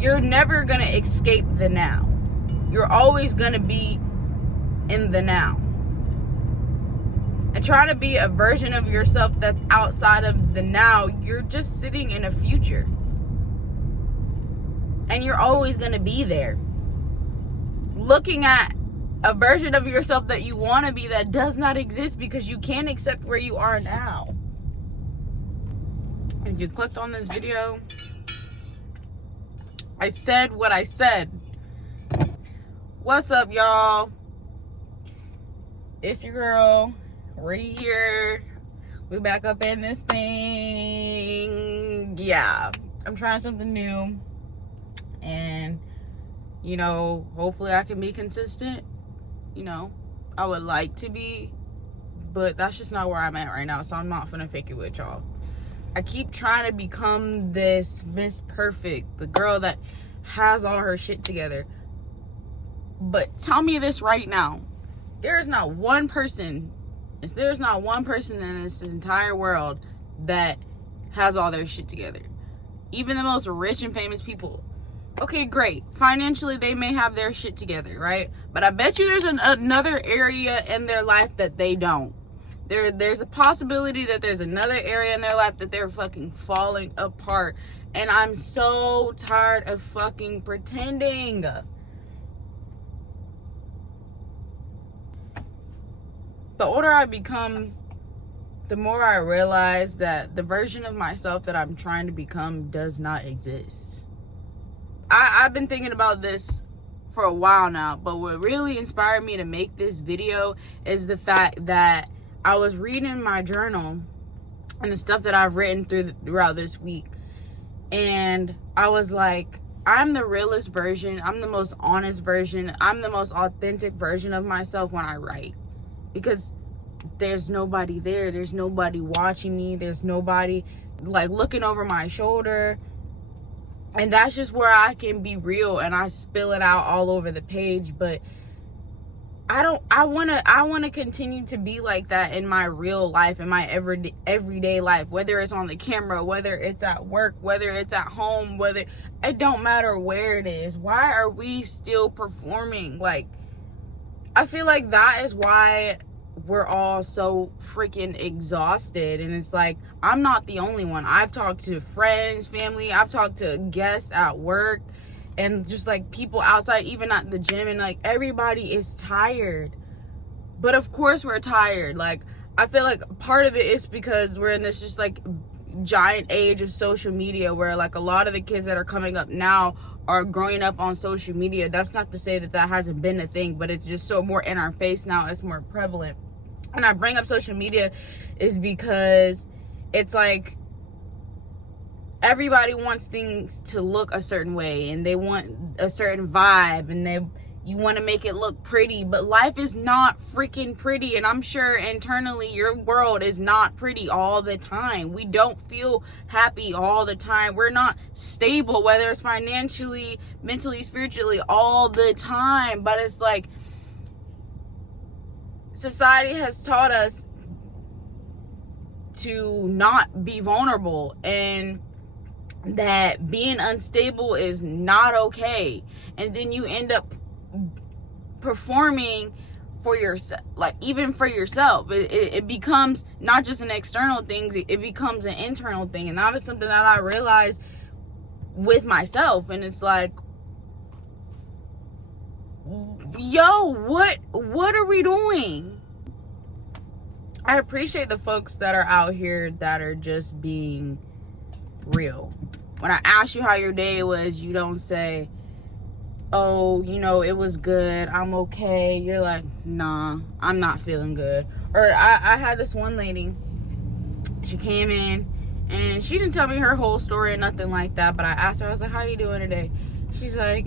you're never going to escape the now. You're always going to be in the now. And trying to be a version of yourself that's outside of the now, you're just sitting in a future. And you're always going to be there. Looking at a version of yourself that you want to be that does not exist because you can't accept where you are now. If you clicked on this video, I said what I said. What's up, y'all? It's your girl, right here. We back up in this thing. Yeah, I'm trying something new. And, you know, hopefully I can be consistent. You know, I would like to be, but that's just not where I'm at right now. So I'm not gonna fake it with y'all. I keep trying to become this Miss Perfect, the girl that has all her shit together. But tell me this right now. There's not one person in this entire world that has all their shit together. Even the most rich and famous people. Okay, great. Financially, they may have their shit together, right? But I bet you there's another area in their life that they don't. There's a possibility that there's another area in their life that they're fucking falling apart. And I'm so tired of fucking pretending. The older I become, the more I realize that the version of myself that I'm trying to become does not exist. I've been thinking about this for a while now, but what really inspired me to make this video is the fact that I was reading my journal and the stuff that I've written throughout this week, and I was like, I'm the realest version, I'm the most honest version, I'm the most authentic version of myself when I write, because there's nobody there, there's nobody watching me, there's nobody like looking over my shoulder. And that's just where I can be real and I spill it out all over the page. But I want to continue to be like that in my real life, in my everyday life, whether it's on the camera, whether it's at work, whether it's at home, it don't matter where it is. Why are we still performing? Like, I feel like that is why we're all so freaking exhausted. And it's like, I'm not the only one. I've talked to friends, family, I've talked to guests at work, and just like people outside, even at the gym, and like everybody is tired. But of course we're tired. Like, I feel like part of it is because we're in this just like giant age of social media where like a lot of the kids that are coming up now are growing up on social media. That's not to say that hasn't been a thing, but it's just so more in our face now. It's more prevalent. And I bring up social media is because it's like everybody wants things to look a certain way, and they want a certain vibe, and you want to make it look pretty, but life is not freaking pretty. And I'm sure internally your world is not pretty all the time. We don't feel happy all the time. We're not stable, whether it's financially, mentally, spiritually, all the time. But it's like society has taught us to not be vulnerable, and that being unstable is not okay. And then you end up performing for yourself, like even for yourself. It becomes not just an external thing, it becomes an internal thing. And that is something that I realized with myself. And it's like, yo, what are we doing? I appreciate the folks that are out here that are just being real. When I ask you how your day was, you don't say, oh, you know, it was good, I'm okay. You're like, nah, I'm not feeling good. Or I had this one lady, she came in and she didn't tell me her whole story or nothing like that, but I asked her, I was like, how you doing today? She's like,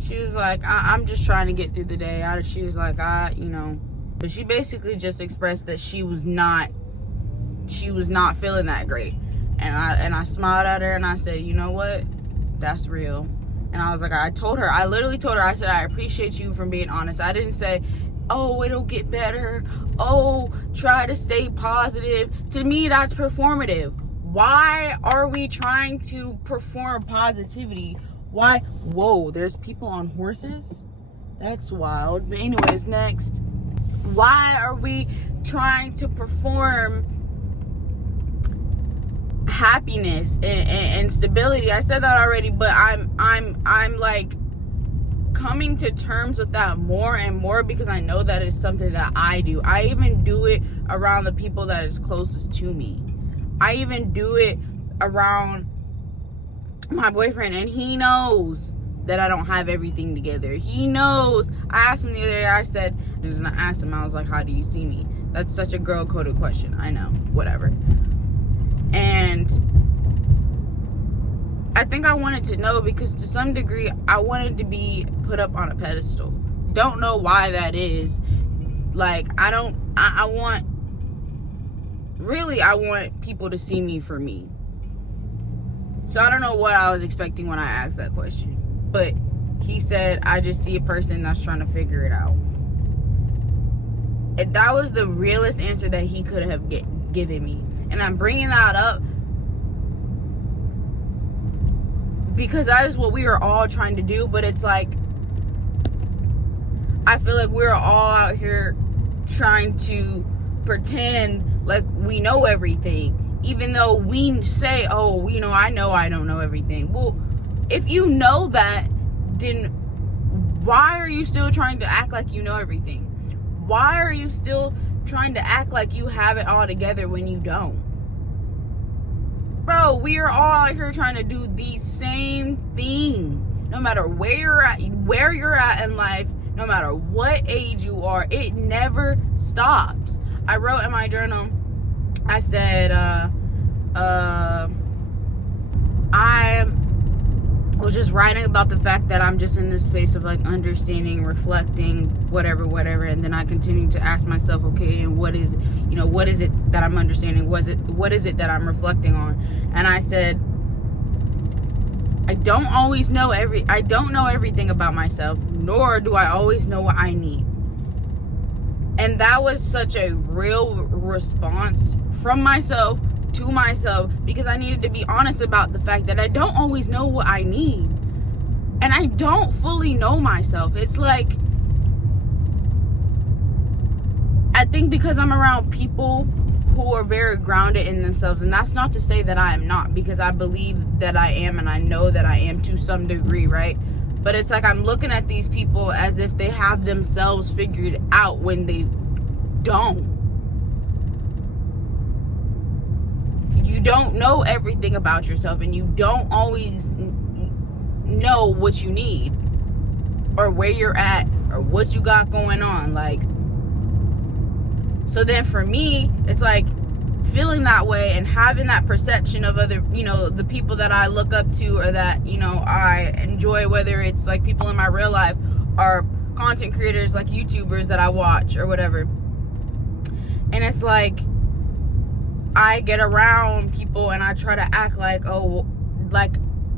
she was like, I'm just trying to get through the day. She was like, you know, but she basically just expressed that she was not feeling that great. And I smiled at her and I said, you know what? That's real. And I was like, I literally told her, I said, I appreciate you for being honest. I didn't say, oh, it'll get better. Oh, try to stay positive. To me, that's performative. Why are we trying to perform positivity Why? Whoa, there's people on horses? That's wild. But anyways, next. Why are we trying to perform happiness and stability? I said that already, but I'm like coming to terms with that more and more, because I know that is something that I do. I even do it around the people that is closest to me. I even do it around my boyfriend, and he knows that I don't have everything together. He knows. I asked him the other day, I said, and I asked him, I was like, how do you see me? That's such a girl-coded question. I know, whatever. And I think I wanted to know, because to some degree, I wanted to be put up on a pedestal. Don't know why that is. Like, I want people to see me for me. So I don't know what I was expecting when I asked that question. But he said, I just see a person that's trying to figure it out. And that was the realest answer that he could have given me. And I'm bringing that up because that is what we are all trying to do. But it's like, I feel like we're all out here trying to pretend like we know everything, even though we say, oh, you know I don't know everything. Well, if you know that, then why are you still trying to act like you know everything? Why are you still trying to act like you have it all together when you don't? Bro, we are all out here trying to do the same thing. No matter where you're at in life, no matter what age you are, it never stops. I wrote in my journal, I said, I was just writing about the fact that I'm just in this space of like understanding, reflecting, whatever, and then I continue to ask myself, okay, and what is it that I'm understanding? What is it that I'm reflecting on? And I said, I don't know everything about myself, nor do I always know what I need. And that was such a real response from myself to myself, because I needed to be honest about the fact that I don't always know what I need. And I don't fully know myself. It's like, I think because I'm around people who are very grounded in themselves, and that's not to say that I am not, because I believe that I am, and I know that I am to some degree, right? But it's like I'm looking at these people as if they have themselves figured out when they don't. You don't know everything about yourself, and you don't always know what you need or where you're at or what you got going on. Like, so then for me, it's like feeling that way and having that perception of other, the people that I look up to or that, I enjoy, whether it's like people in my real life or content creators like YouTubers that I watch or whatever. And it's like, I get around people and I try to act like,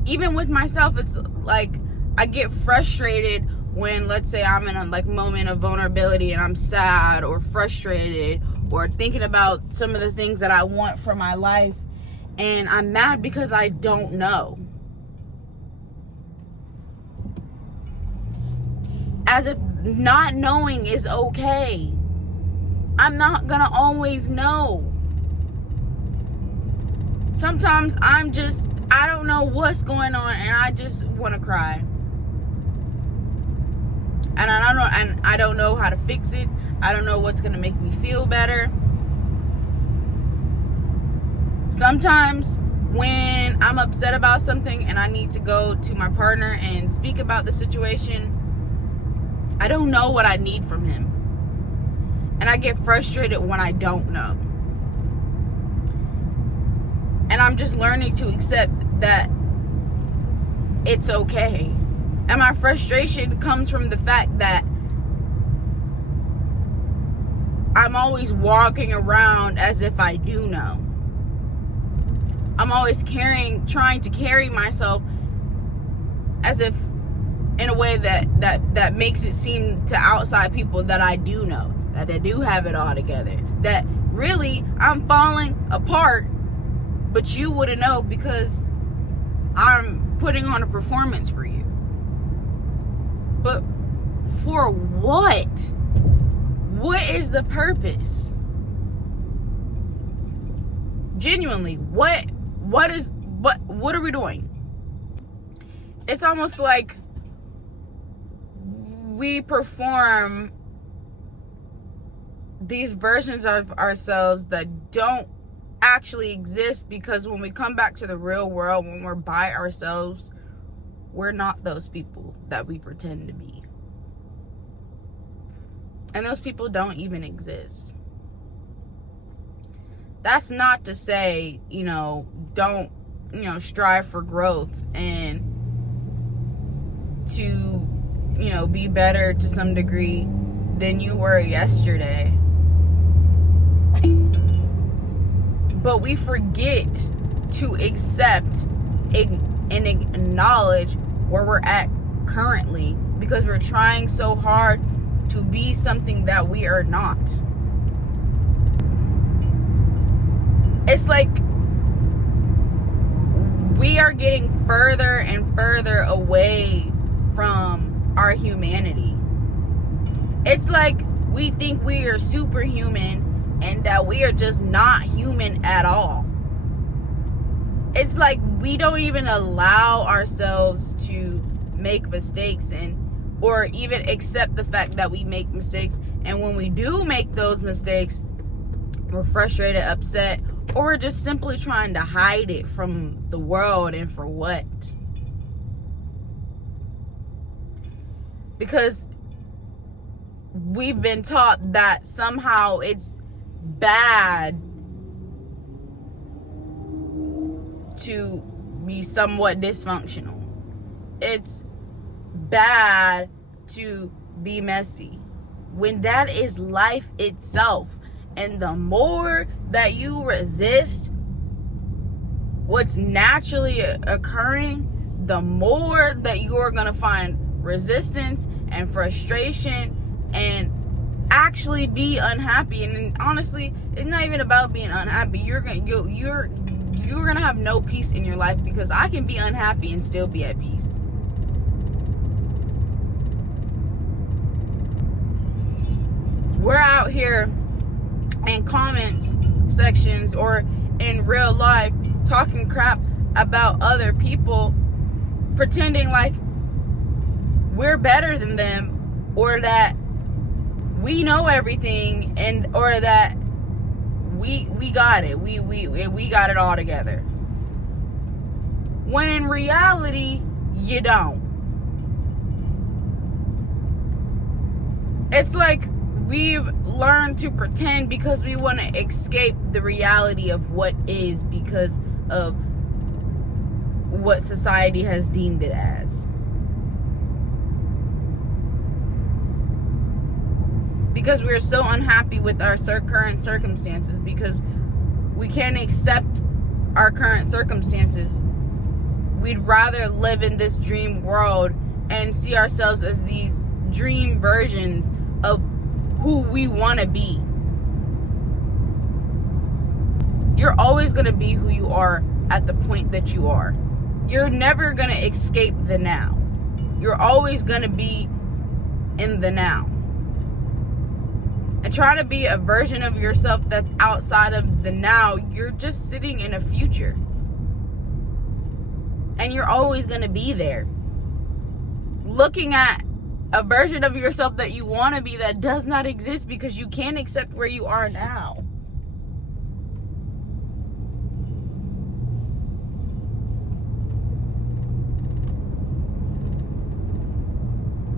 even with myself, it's like I get frustrated when, let's say, I'm in a moment of vulnerability and I'm sad or frustrated or thinking about some of the things that I want for my life, and I'm mad because I don't know. As if not knowing is okay. I'm not gonna always know. Sometimes I don't know what's going on and I just want to cry. And I don't know how to fix it. I don't know what's going to make me feel better. Sometimes when I'm upset about something and I need to go to my partner and speak about the situation, I don't know what I need from him. And I get frustrated when I don't know. And I'm just learning to accept that it's okay. And my frustration comes from the fact that I'm always walking around as if I do know. I'm always trying to carry myself as if in a way that makes it seem to outside people that I do know, that I do have it all together, that really I'm falling apart. But you wouldn't know because I'm putting on a performance for you. But for what? What is the purpose? Genuinely, what are we doing? It's almost like we perform these versions of ourselves that don't actually exist, because when we come back to the real world, when we're by ourselves, we're not those people that we pretend to be. And those people don't even exist. That's not to say, don't, strive for growth and to, be better to some degree than you were yesterday. But we forget to accept and acknowledge where we're at currently, because we're trying so hard to be something that we are not. It's like we are getting further and further away from our humanity. It's like we think we are superhuman and that we are just not human at all. It's like we don't even allow ourselves to make mistakes or even accept the fact that we make mistakes. And when we do make those mistakes, we're frustrated, upset, or we're just simply trying to hide it from the world. And for what? Because we've been taught that somehow it's bad to be somewhat dysfunctional. It's bad to be messy, when that is life itself. And the more that you resist what's naturally occurring, the more that you're gonna find resistance and frustration and actually be unhappy. And honestly, it's not even about being unhappy. You're gonna have no peace in your life, because I can be unhappy and still be at peace. We're out here in comments sections or in real life talking crap about other people, pretending like we're better than them, or that we know everything, or that we got it. We got it all together. When in reality, you don't. It's like we've learned to pretend because we want to escape the reality of what is, because of what society has deemed it as. Because we're so unhappy with our current circumstances, because we can't accept our current circumstances. We'd rather live in this dream world and see ourselves as these dream versions of who we want to be. You're always going to be who you are at the point that you are. You're never going to escape the now. You're always going to be in the now. And trying to be a version of yourself that's outside of the now, you're just sitting in a future. And you're always going to be there, looking at a version of yourself that you want to be that does not exist, because you can't accept where you are now.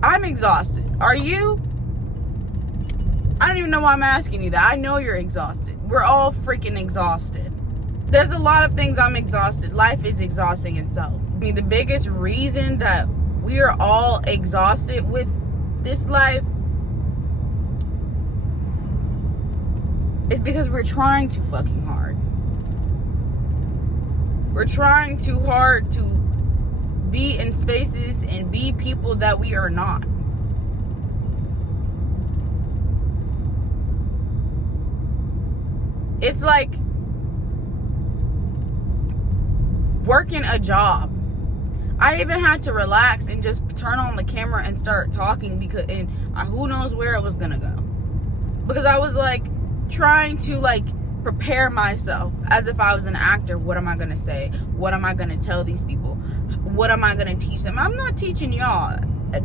I'm exhausted. Are you? I don't even know why I'm asking you that. I know you're exhausted. We're all freaking exhausted. There's a lot of things I'm exhausted. Life is exhausting itself. I mean, the biggest reason that we are all exhausted with this life is because we're trying too fucking hard. We're trying too hard to be in spaces and be people that we are not. It's like working a job. I even had to relax and just turn on the camera and start talking because, who knows where it was gonna go. Because I was like trying to like prepare myself as if I was an actor. What am I gonna say? What am I gonna tell these people? What am I gonna teach them? I'm not teaching y'all a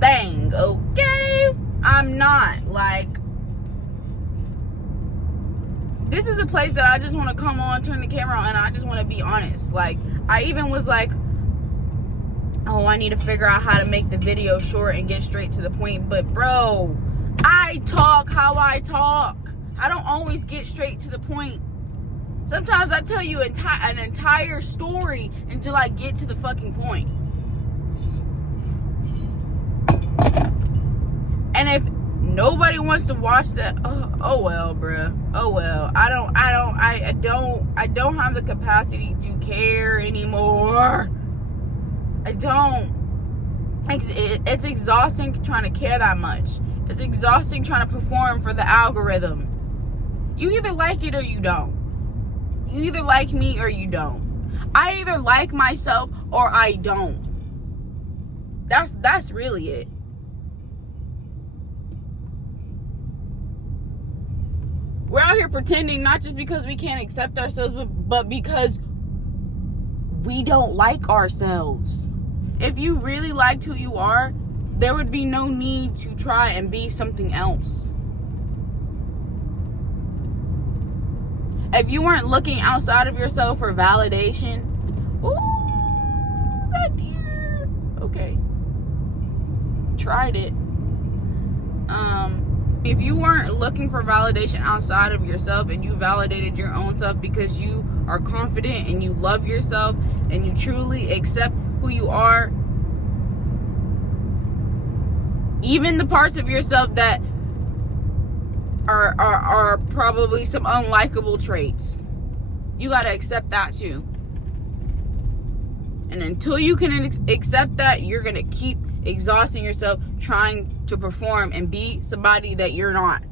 thing, okay? I'm not. Like, this is a place that I just want to come on, turn the camera on, and I just want to be honest. Like, I even was like, oh, I need to figure out how to make the video short and get straight to the point. But bro, I talk how I talk. I don't always get straight to the point. Sometimes I tell you an entire story until I get to the fucking point. And if nobody wants to watch that, oh well, bruh. Oh well. I don't have the capacity to care anymore. I don't. It's exhausting trying to care that much. It's exhausting trying to perform for the algorithm. You either like it or you don't. You either like me or you don't. I either like myself or I don't. That's really it. We're out here pretending not just because we can't accept ourselves, but because we don't like ourselves. If you really liked who you are, there would be no need to try and be something else. If you weren't looking outside of yourself for validation, ooh, that deer. Okay. Tried it. If you weren't looking for validation outside of yourself and you validated your own self because you are confident and you love yourself and you truly accept who you are, even the parts of yourself that are probably some unlikable traits, you got to accept that too. And until you can accept that, you're going to keep exhausting yourself trying to perform and be somebody that you're not.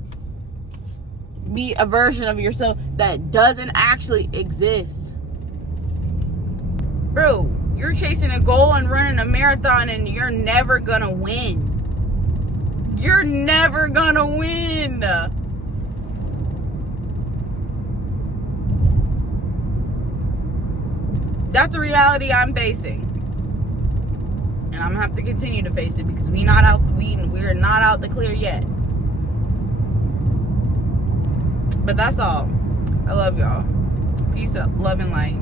Be a version of yourself that doesn't actually exist. Bro, you're chasing a goal and running a marathon and you're never gonna win. You're never gonna win. That's a reality I'm facing. And I'm gonna have to continue to face it because we're not out the clear yet. But that's all. I love y'all. Peace up, love and light.